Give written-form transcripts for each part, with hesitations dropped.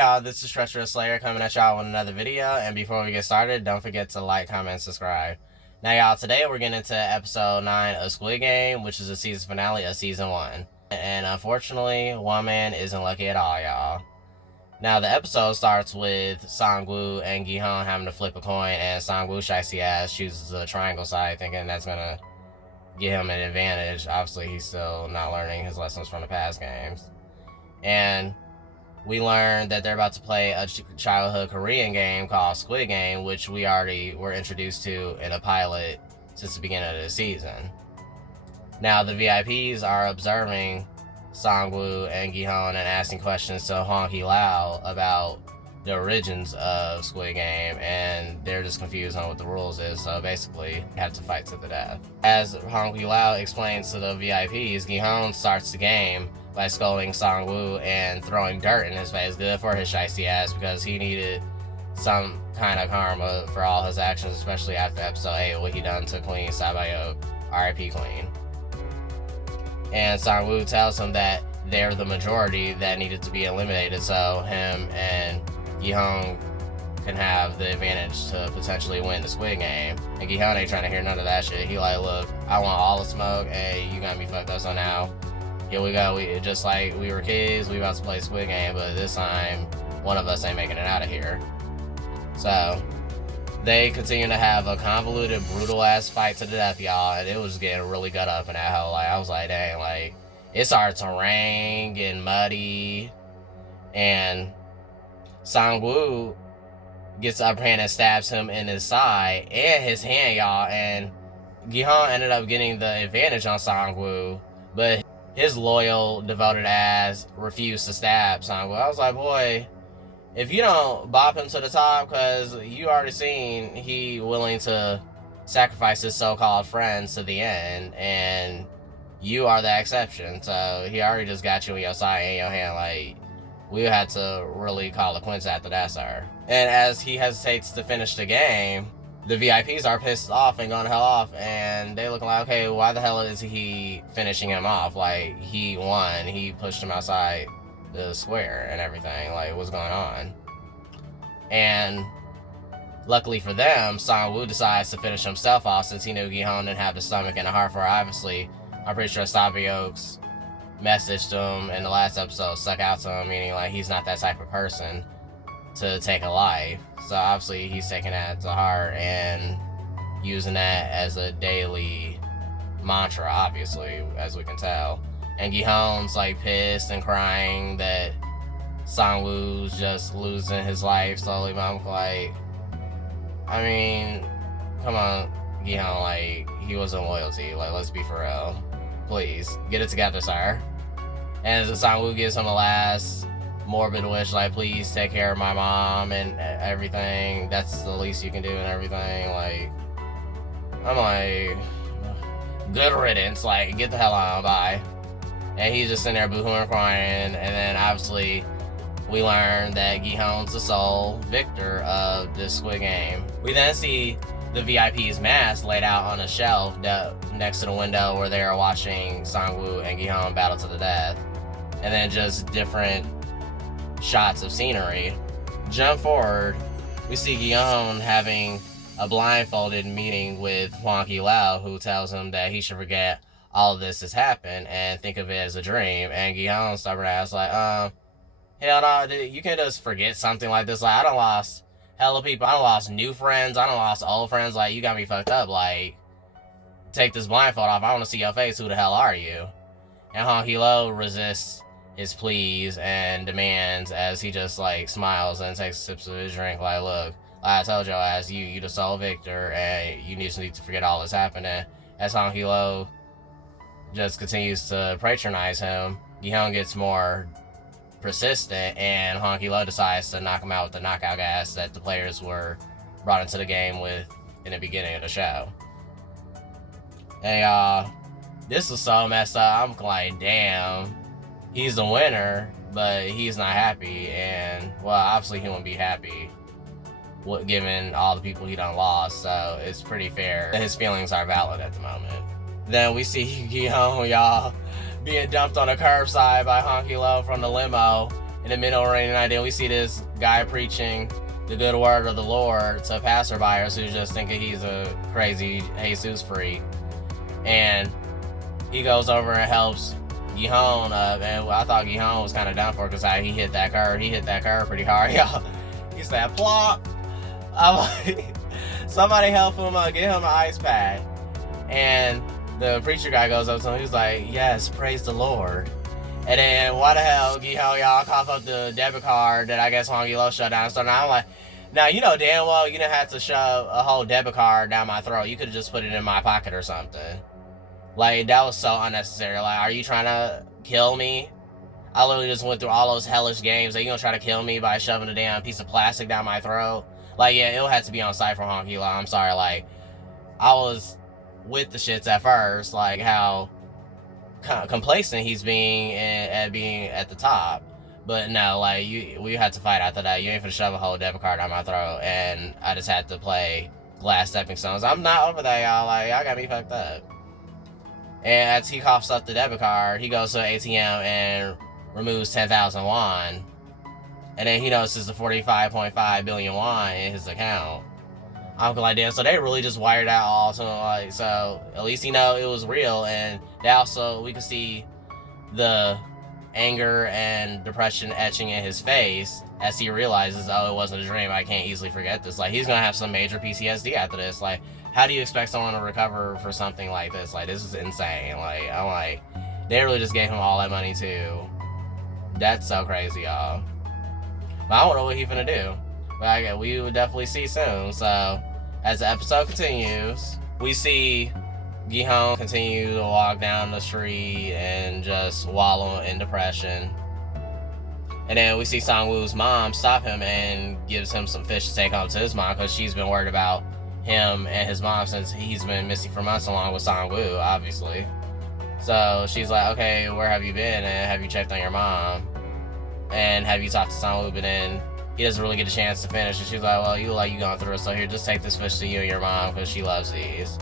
y'all, this is Treacherous Slayer coming at y'all with another video, and before we get started, don't forget to like, comment, and subscribe. Now y'all, today we're getting into episode 9 of Squid Game, which is the season finale of season 1. And unfortunately, one man isn't lucky at all, y'all. Now the episode starts with Sang-woo and Gi-hun having to flip a coin, and Sang-woo shiesty ass chooses the triangle side, thinking that's gonna give him an advantage. Obviously, he's still not learning his lessons from the past games. And we learned that they're about to play a childhood Korean game called Squid Game, which we already were introduced to in a pilot since the beginning of the season. Now the VIPs are observing Sang-woo and Gi-hun and asking questions to Hwang about the origins of Squid Game, and they're just confused on what the rules is, so basically have to fight to the death. As Hwang explains to the VIPs, Gi-hun starts the game by scolding Sang-woo and throwing dirt in his face, good for his shiesty ass, because he needed some kind of karma for all his actions, especially after episode 8, what he done to Queen Sabayok, RIP Queen. And Sang-woo tells him that they're the majority that needed to be eliminated, so him and Gi-hun can have the advantage to potentially win the Squid Game. And Gi-hun ain't trying to hear none of that shit. He like, look, I want all the smoke, and you got me fucked up, so now here we go. We just like we were kids, we about to play Squid Game, but this time one of us ain't making it out of here. So they continue to have a convoluted, brutal ass fight to the death, y'all, and it was getting really gut up in that hole. Like I was like, dang, like it started to rain, getting muddy, and Sang-woo gets the upper hand and stabs him in his side and his hand, y'all, and Gi-hun ended up getting the advantage on Sang-woo, but his loyal, devoted ass refused to stab Sang-woo. I was like, boy, if you don't bop him to the top, because you already seen he willing to sacrifice his so-called friends to the end, and you are the exception. So he already just got you on your side and your hand. Like, we had to really call it quits after that, sir. And as he hesitates to finish the game, the VIPs are pissed off and going to hell off, and they looking like, okay, why the hell is he finishing him off? Like, he won. He pushed him outside the square and everything. Like, what's going on? And luckily for them, Sang-woo decides to finish himself off since he knew Gi-hun didn't have the stomach and the heart for it. Obviously, I'm pretty sure Sabayok's messaged him in the last episode, stuck out to him, meaning like he's not that type of person to take a life. So obviously he's taking that to heart and using that as a daily mantra, obviously, as we can tell. And Gi-hun's like pissed and crying that Sang-woo's just losing his life slowly, but I'm like, I mean, come on, Gi-hun, like, he wasn't loyalty, like, let's be for real. Please, get it together, sir. And Sang-woo gives him a last morbid wish, like, please take care of my mom and everything. That's the least you can do and everything. Like, I'm like, good riddance. Like, get the hell on, bye. And he's just sitting there boohooing and crying. And then obviously we learn that Gi-hun's the sole victor of this Squid Game. We then see the VIP's mask laid out on a shelf next to the window where they are watching Sang-woo and Gi-hun battle to the death. And then just different shots of scenery. Jump forward, we see Gi-hun having a blindfolded meeting with Hwang who tells him that he should forget all of this has happened and think of it as a dream. And Gi-hun's stubborn ass like, hell no, you can just forget something like this. Like, I done lost hella people. I done lost new friends. I done lost old friends. Like, you got me fucked up. Like, take this blindfold off. I want to see your face. Who the hell are you? And Hwang resists his pleas and demands as he just like smiles and takes sips of his drink. Like, look, like I told your ass, you the sole victor, and you need to forget all that's happening. As Hwang just continues to patronize him, Gi-hun gets more persistent, and Hwang decides to knock him out with the knockout gas that the players were brought into the game with in the beginning of the show. And this was so messed up. I'm like, damn, he's the winner, but he's not happy. And well, obviously he won't be happy given all the people he done lost, so it's pretty fair. His feelings are valid at the moment. Then we see Gi-hun, y'all, being dumped on a curbside by Hwang from the limo, in the middle of rainy night. Then we see this guy preaching the good word of the Lord to passerbyers who just thinking he's a crazy Jesus freak. And he goes over and helps Gihon up, and I thought Gihon was kind of done for because he hit that curve. He hit that curve pretty hard, y'all. He said, plop. I'm like, somebody help him get him an ice pack. And the preacher guy goes up to him. He's like, yes, praise the Lord. And then why the hell, Gihon, y'all cough up the debit card that I guess Hwang shut down. So now I'm like, now you know damn well you didn't have to shove a whole debit card down my throat. You could have just put it in my pocket or something. Like, that was so unnecessary. Like, are you trying to kill me? I literally just went through all those hellish games. Are you gonna try to kill me by shoving a damn piece of plastic down my throat? Like, yeah, it'll have to be on site for Hwang. I'm sorry, like, I was with the shits at first, like, how complacent he's being at being at the top. But no, like, we had to fight after that. You ain't finna shove a whole debit card down my throat. And I just had to play glass stepping stones. I'm not over that, y'all. Like, y'all got me fucked up. And as he coughs up the debit card, he goes to an ATM and removes 10,000 won. And then he notices the 45.5 billion won in his account. I'm like, damn, so they really just wired out all to him. Like, so at least he know it was real. And they also, we could see the anger and depression etching in his face as he realizes, oh, it wasn't a dream. I can't easily forget this. Like, he's gonna have some major PTSD after this. Like, how do you expect someone to recover for something like this? Like, this is insane. Like, I'm like, they really just gave him all that money too. That's so crazy, y'all. But I don't know what he's gonna do. But we would definitely see soon. So, as the episode continues, we see Gihon continue to walk down the street and just wallow in depression. And then we see Sang-woo's mom stop him and gives him some fish to take home to his mom because she's been worried about him and his mom since he's been missing for months along with Sang-woo, obviously. So she's like, okay, where have you been? And have you checked on your mom? And have you talked to Sang-woo? But then he doesn't really get a chance to finish. And she's like, well, you going through it. So here, just take this fish to you and your mom because she loves these.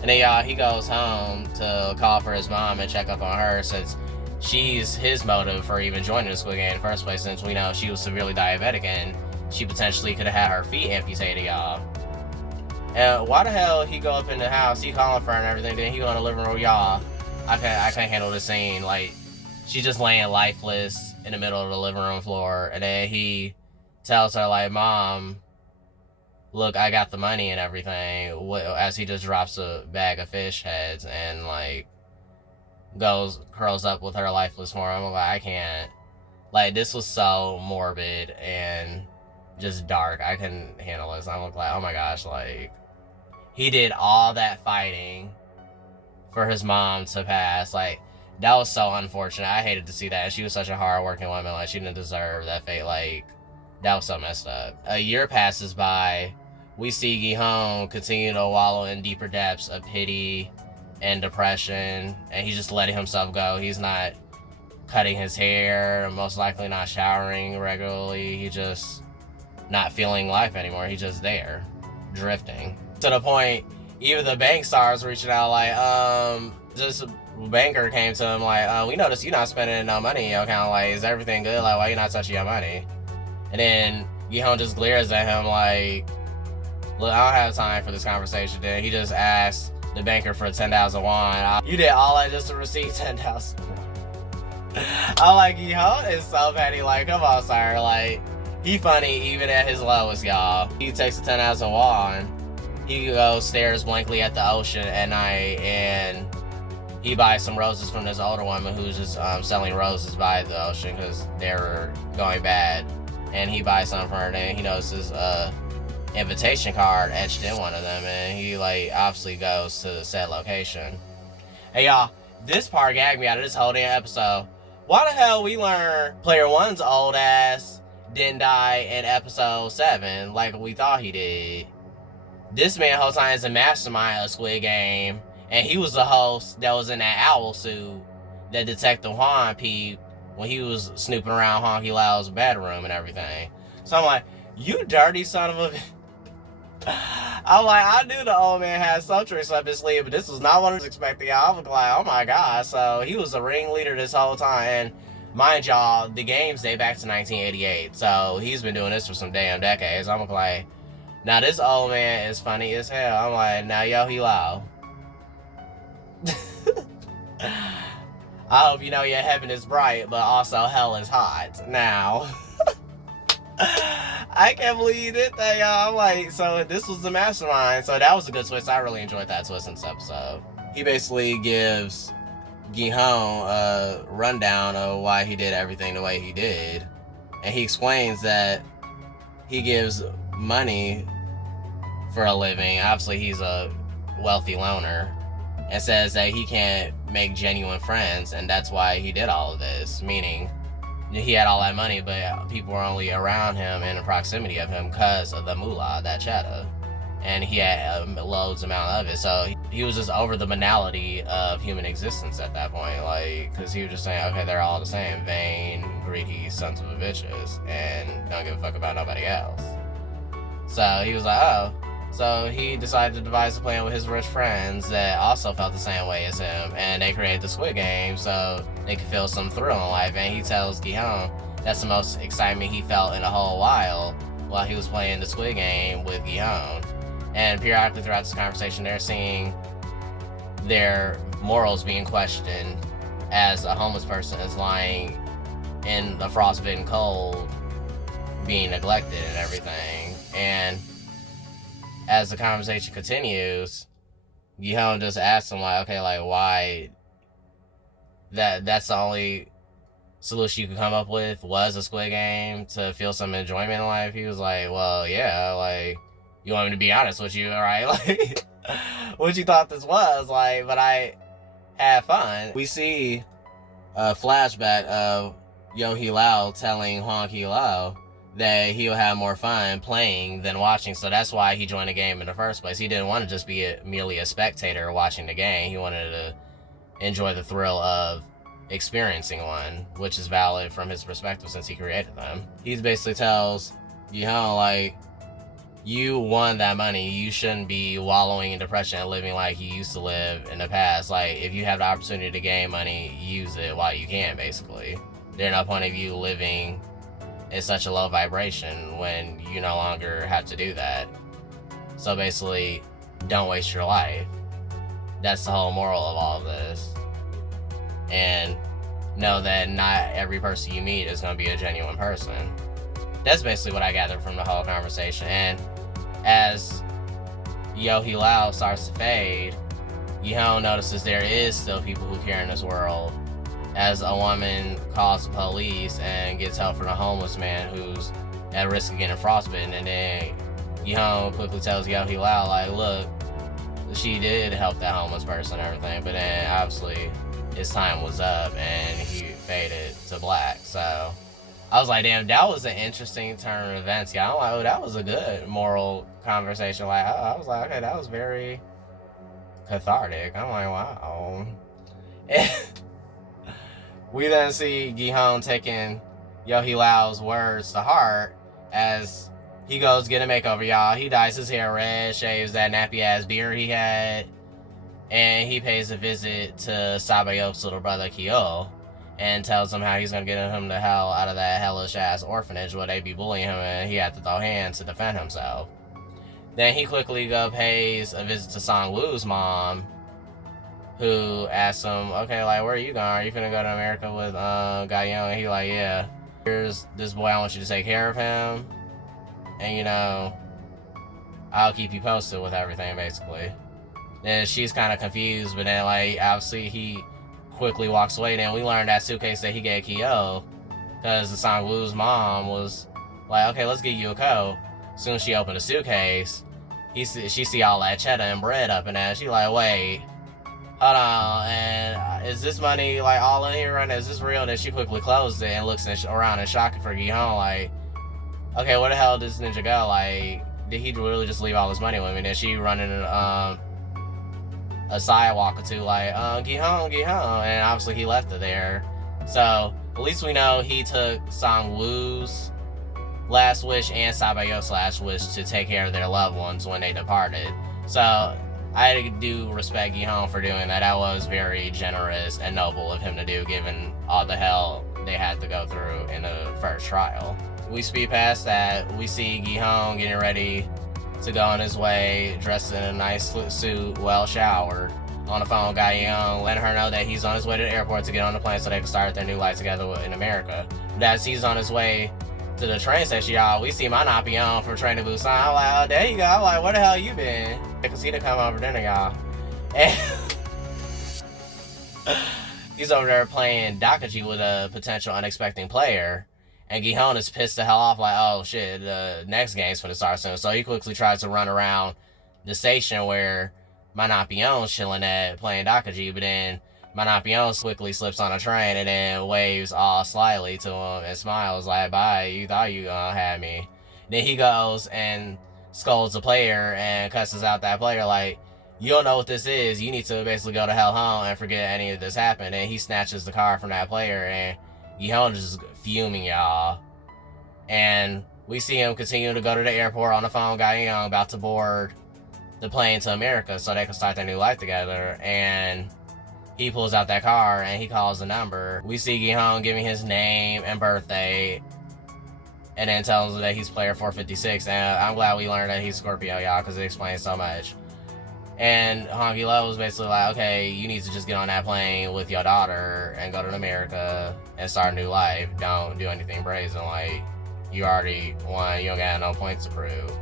And then, y'all, he goes home to call for his mom and check up on her since she's his motive for even joining the Squid Game in the first place, since we know she was severely diabetic and she potentially could have had her feet amputated, y'all. And why the hell he go up in the house, he calling for her and everything, then he go in the living room, y'all. I can't handle this scene. Like, she's just laying lifeless in the middle of the living room floor, and then he tells her, like, Mom, look, I got the money and everything, as he just drops a bag of fish heads and, like, curls up with her lifeless form. I'm like, I can't. Like, this was so morbid and just dark. I couldn't handle this. I'm like, oh my gosh, like, he did all that fighting for his mom to pass. Like, that was so unfortunate. I hated to see that. And she was such a hard-working woman. Like, she didn't deserve that fate. Like, that was so messed up. A year passes by. We see Gihon continue to wallow in deeper depths of pity and depression. And he's just letting himself go. He's not cutting his hair. Most likely not showering regularly. He's just not feeling life anymore. He's just there, drifting. To the point, even the bank stars reaching out like, this banker came to him like, we noticed you're not spending no money in your account. Like, is everything good? Like, why you not touching your money? And then Gihon just glares at him like, look, I don't have time for this conversation. Then he just asked the banker for 10,000 won. You did all that just to receive 10,000. I'm like, Gihon is so petty. Like, come on, sir. Like, he funny even at his lowest, y'all. He takes the 10,000 won. He goes, stares blankly at the ocean at night, and he buys some roses from this older woman who's just selling roses by the ocean because they were going bad. And he buys some for her, and he notices a invitation card etched in one of them, and he, like, obviously goes to the said location. Hey, y'all, this part gagged me out of this whole damn episode. Why the hell we learn Player One's old ass didn't die in episode 7 like we thought he did? This man whole time is a mastermind of Squid Game, and he was the host that was in that owl suit that Detective Hwang peeped when he was snooping around Honky Lau's bedroom and everything. So I'm like, you dirty son of a... I'm like, I knew the old man had some tricks up his sleeve, but this was not what I was expecting. I was like, oh my god. So he was the ringleader this whole time. And Mind y'all, the games date back to 1988, so he's been doing this for some damn decades. I'm like, now this old man is funny as hell. I'm like, now yo, he loud. I hope you know your heaven is bright, but also hell is hot. Now, I can't believe you did that, y'all. I'm like, so this was the mastermind. So that was a good twist. I really enjoyed that twist in this episode. He basically gives Gi-hong a rundown of why he did everything the way he did. And he explains that he gives money for a living. Obviously, he's a wealthy loner. And says that he can't make genuine friends, and that's why he did all of this. Meaning, he had all that money, but people were only around him and in proximity of him because of the moolah, that cheddar. And he had loads amount of it. So he was just over the banality of human existence at that point. Like, because he was just saying, okay, they're all the same. Vain, greedy sons of a bitches. And don't give a fuck about nobody else. So he was like, oh. So he decided to devise a plan with his rich friends that also felt the same way as him, and they created the Squid Game so they could feel some thrill in life. And he tells Gi-hong that's the most excitement he felt in a whole while he was playing the Squid Game with Gi-hong. And periodically throughout this conversation, they're seeing their morals being questioned as a homeless person is lying in the frostbitten cold, being neglected and everything. And as the conversation continues, Gi-hong just asks him, like, okay, like, why that's the only solution you could come up with was a Squid Game to feel some enjoyment in life? He was like, well, yeah, like, you want me to be honest with you, right? Like, what you thought this was, like, but I had fun. We see a flashback of Yo Hee Lao telling Hwang Hee Lao that he'll have more fun playing than watching, so that's why he joined the game in the first place. He didn't want to just be merely a spectator watching the game. He wanted to enjoy the thrill of experiencing one, which is valid from his perspective since he created them. He basically tells Gi-hong, like, you won that money. You shouldn't be wallowing in depression and living like you used to live in the past. Like, if you have the opportunity to gain money, use it while you can, basically. There's no point of you living in such a low vibration when you no longer have to do that. So basically, don't waste your life. That's the whole moral of all of this. And know that not every person you meet is going to be a genuine person. That's basically what I gathered from the whole conversation. And as Yo Hee Lao starts to fade, Gi-hong notices there is still people who care in this world. As a woman calls the police and gets help from a homeless man who's at risk of getting frostbitten, and then Gi-hong quickly tells Yo Hee Lao, like, look, she did help that homeless person and everything, but then obviously his time was up and he faded to black. So I was like, damn, that was an interesting turn of events. Yeah, I'm like, oh, that was a good moral conversation. Like, I was like, okay, that was very cathartic. I'm like, wow. We then see Gi-hong taking Yo Hee Lao's words to heart as he goes get a makeover, y'all. He dyes his hair red, shaves that nappy-ass beard he had, and he pays a visit to Sabayok's little brother, Kyo, and tells him how he's going to get him the hell out of that hellish-ass orphanage where they be bullying him and he had to throw hands to defend himself. Then he quickly pays a visit to Sang-woo's mom, who asks him, okay, like, where are you going? Are you finna go to America with Ga-young? And he like, yeah. Here's this boy, I want you to take care of him. And, you know, I'll keep you posted with everything, basically. Then she's kind of confused, but then, like, obviously he quickly walks away. Then we learned that suitcase that he gave Kyo, because the Sang-woo's mom was like, okay, let's get you a coat. As soon as she opened the suitcase, she see all that cheddar and bread up in there. She like, wait, hold on, and is this money, like, all in here right now? Is this real? Then she quickly closed it and looks around and shocking for Gi-hong, like, okay, where the hell did this ninja go? Like, did he really just leave all his money with me? Then she running a sidewalk or two, like, Gi-hong, and obviously he left it there. So at least we know he took Sang-woo's last wish and Sabayok's last wish to take care of their loved ones when they departed. So I do respect Gi-hong for doing that. That was very generous and noble of him to do, given all the hell they had to go through in the first trial. We speed past that. We see Hwang getting ready to go on his way, dressed in a nice suit, well showered, on the phone with Young, letting her know that he's on his way to the airport to get on the plane so they can start their new life together in America. As he's on his way to the train station, y'all, we see my Napion from Train to Busan. I'm like, oh, there you go. I'm like, where the hell you been? Because he done come over dinner, y'all. And he's over there playing Dakaji with a potential unexpected player. And Hwang is pissed the hell off, like, oh shit, the next game's gonna start soon. So he quickly tries to run around the station where Manapion's chilling at playing Dakaji, but then Manapion quickly slips on a train and then waves all slyly to him and smiles like, bye, you thought you had me. Then he goes and scolds the player and cusses out that player like, you don't know what this is, you need to basically go to hell home and forget any of this happened. And he snatches the car from that player and Hwang is just fuming, y'all. And we see him continue to go to the airport on the phone with Young, about to board the plane to America so they can start their new life together. And he pulls out that car and he calls the number. We see Hwang giving his name and birthday and then tells him that he's player 456. And I'm glad we learned that he's Scorpio, y'all, because it explains so much. And Honky Low was basically like, okay, you need to just get on that plane with your daughter and go to America and start a new life. Don't do anything brazen. Like, you already won. You don't got no points to prove.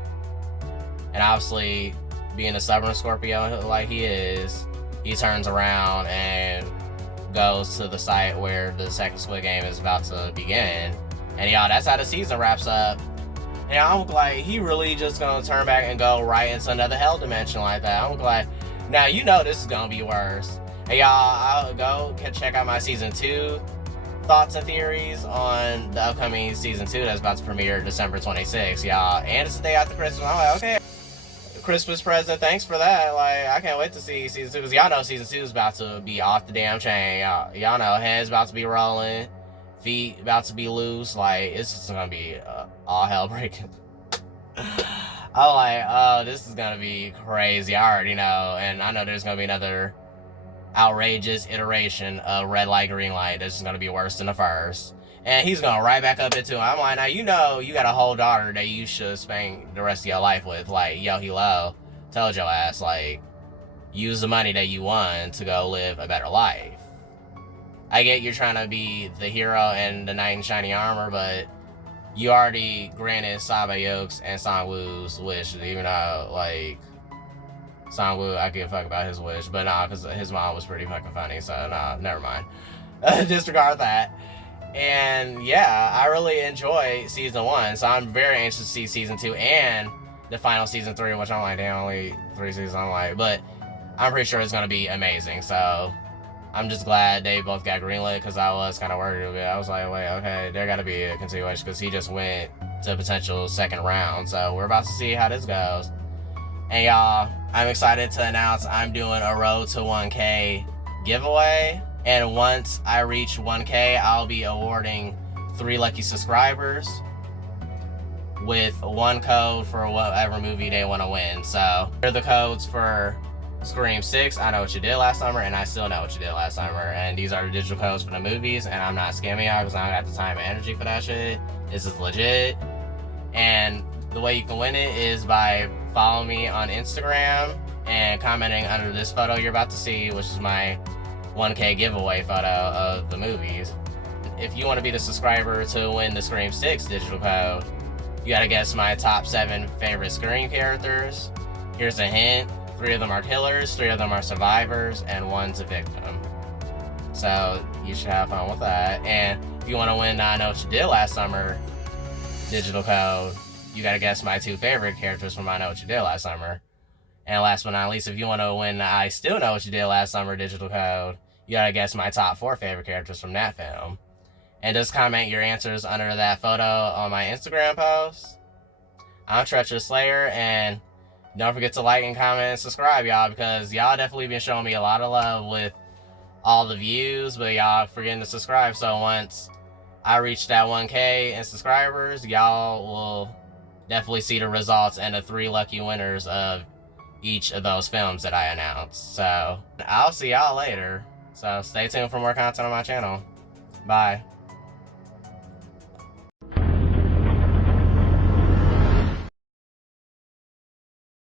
And obviously, being a stubborn Scorpio like he is, he turns around and goes to the site where the second Squid Game is about to begin. And y'all, that's how the season wraps up. And I'm like, he really just gonna turn back and go right into another hell dimension like that. I'm like, now you know this is gonna be worse. And y'all, I'll go check out my season 2 thoughts and theories on the upcoming season 2 that's about to premiere December 26th, y'all. And it's the day after Christmas. I'm like, okay, Christmas present, thanks for that. Like, I can't wait to see season 2, because y'all know season 2 is about to be off the damn chain. Y'all know heads about to be rolling, feet about to be loose. Like, it's just gonna be all hell breaking. I'm like, oh, this is gonna be crazy. I already know. And I know there's gonna be another outrageous iteration of red light, green light. This is gonna be worse than the first. And he's going right back up into it. I'm like, now you know you got a whole daughter that you should spend the rest of your life with. Like, yo, hello, told your ass, like, use the money that you won to go live a better life. I get you're trying to be the hero and the knight in shiny armor, but you already granted Sabayok's and Sangwoo's wish, even though, like, Sangwoo, I give a fuck about his wish, but nah, because his mom was pretty fucking funny, so nah, never mind. Disregard that. And yeah, I really enjoy season 1, so I'm very anxious to see season 2 and the final season 3, which I'm like, damn, only 3 seasons, I'm like, but I'm pretty sure it's gonna be amazing. So I'm just glad they both got greenlit, because I was kind of worried a bit. I was like, wait, okay, there gotta be a continuation, because he just went to a potential second round. So we're about to see how this goes. And y'all, I'm excited to announce I'm doing a Road to 1K giveaway. And once I reach 1K, I'll be awarding 3 lucky subscribers with 1 code for whatever movie they want to win. So here are the codes for Scream 6, I Know What You Did Last Summer, and I Still Know What You Did Last Summer. And these are the digital codes for the movies, and I'm not scamming y'all because I don't got the time and energy for that shit. This is legit. And the way you can win it is by following me on Instagram and commenting under this photo you're about to see, which is my 1K giveaway photo of the movies. If you want to be the subscriber to win the Scream 6 digital code, you gotta guess my top 7 favorite Scream characters. Here's a hint: 3 of them are killers, 3 of them are survivors, and 1's a victim. So you should have fun with that. And if you want to win the I Know What You Did Last Summer digital code, you gotta guess my 2 favorite characters from I Know What You Did Last Summer. And last but not least, if you want to win the I Still Know What You Did Last Summer digital code, you gotta guess my top 4 favorite characters from that film. And just comment your answers under that photo on my Instagram post. I'm Treacherous Slayer, and don't forget to like and comment and subscribe, y'all, because y'all definitely been showing me a lot of love with all the views, but y'all forgetting to subscribe. So once I reach that 1K in subscribers, y'all will definitely see the results and the 3 lucky winners of each of those films that I announced. So I'll see y'all later. So stay tuned for more content on my channel. Bye.